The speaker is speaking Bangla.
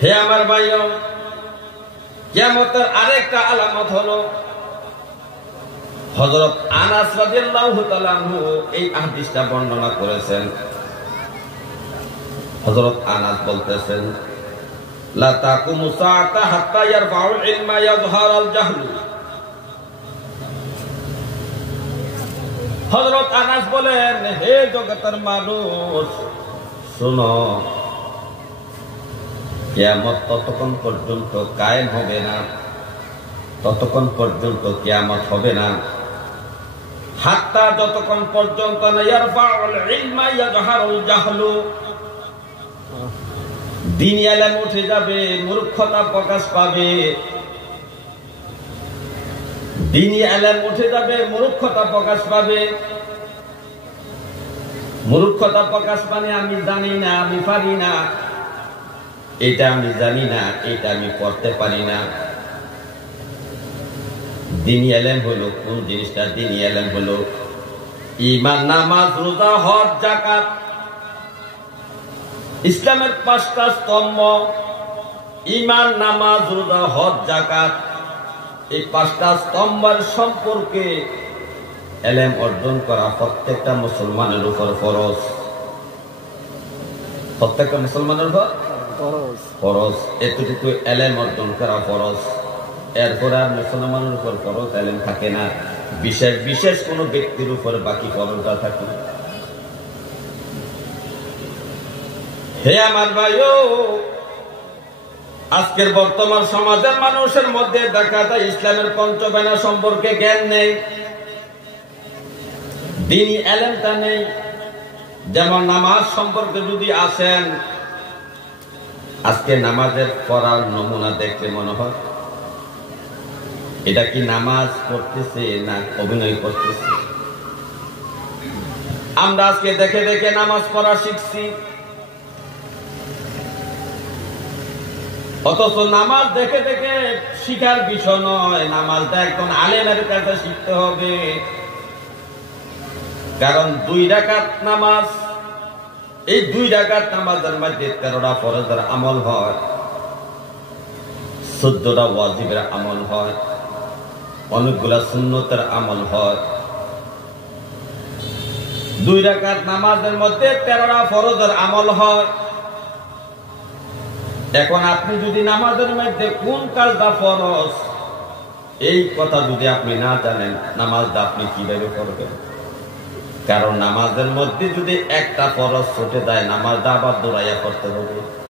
হে আমার ভাইও, কিয়ামতের আরেকটা আলামত হলো হযরত আনাস রাদিয়াল্লাহু তাআলা আনহু এই হাদিসটা বর্ণনা করেছেন। হযরত আনাস বলতেছেন, লা তাকুমু সাআতা হাত্তা ইয়ারফাউল ইলমা ইয়াযহারাল জাহলু। হযরত আনাস বলেন, হে জগতের মানুষ শোনো, কিয়ামত ততক্ষণ পর্যন্ত কায়েম হবে না, ততক্ষণ পর্যন্ত কিয়ামত হবে না, হাত্তা যতক্ষণ পর্যন্ত না ইয়ারফাউল ইলমা ইয়াযহারুল জাহলু, দ্বীনি ইলম উঠে যাবে, মূর্খতা প্রকাশ পাবে। দ্বীনি ইলম উঠে যাবে, মূর্খতা প্রকাশ পাবে। মূর্খতা প্রকাশ মানে আমি জানি না, আমি পারি না, এটা আমি জানি না, এটা আমি পড়তে পারি না। দ্বীনি ইলম হলো কোন জিনিসটা? দ্বীনি ইলম হলো ঈমান, নামাজ, রোজা, হজ, যাকাত, ইসলামের 5টা স্তম্ভ। ঈমান, নামাজ, রোজা, হজ, যাকাত, এই 5টা স্তম্ভের সম্পর্কে ইলম অর্জন করা প্রত্যেকটা মুসলমানের উপর ফরজ। প্রত্যেকটা মুসলমানের উপর ফরজ। এতটুকু ইলম অর্জন করা ফরজ। এরপর আর মুসলমানের উপর ফরজ ইলম থাকে না। বিশেষ বিশেষ কোন ব্যক্তির উপর বাকি ফরজটা থাকে। হে আমার ভাইও, আজকের বর্তমান সমাজের মানুষের মধ্যে দেখা যায় ইসলামের পঞ্চবেনা সম্পর্কে জ্ঞান নেই, দ্বীনি ইলমটা নেই। যেমন নামাজ সম্পর্কে যদি আসেন, আজকে নামাজের পড়ার নমুনা দেখলে মনে হয় এটা কি নামাজ পড়তেছে না অভিনয় করতেছে। আমরা আজকে দেখে দেখে নামাজ পড়া শিখছি, অথচ নামাজ দেখে দেখে শিখার বিষয় নয়। নামাজটা একজন আলেমের কাছে শিখতে হবে। কারণ 2 রাকাত নামাজ, এই 2 রাকাত নামাজের মধ্যে 13টা ফরজের আমল হয়, 14টা ওয়াজিবের আমল হয়, অনেকগুলা সুন্নতের আমল হয়। 2 রাকাত নামাজের মধ্যে 13টা ফরজের আমল হয়। এখন আপনি যদি নামাজের মধ্যে কোন কাজটা ফরজ এই কথা যদি আপনি না জানেন, নামাজটা আপনি কিভাবে করবেন? কারণ নামাজের মধ্যে যদি একটা ফরজ ছুটে যায়, নামাজটা আবার দৌড়াইয়া করতে হবে।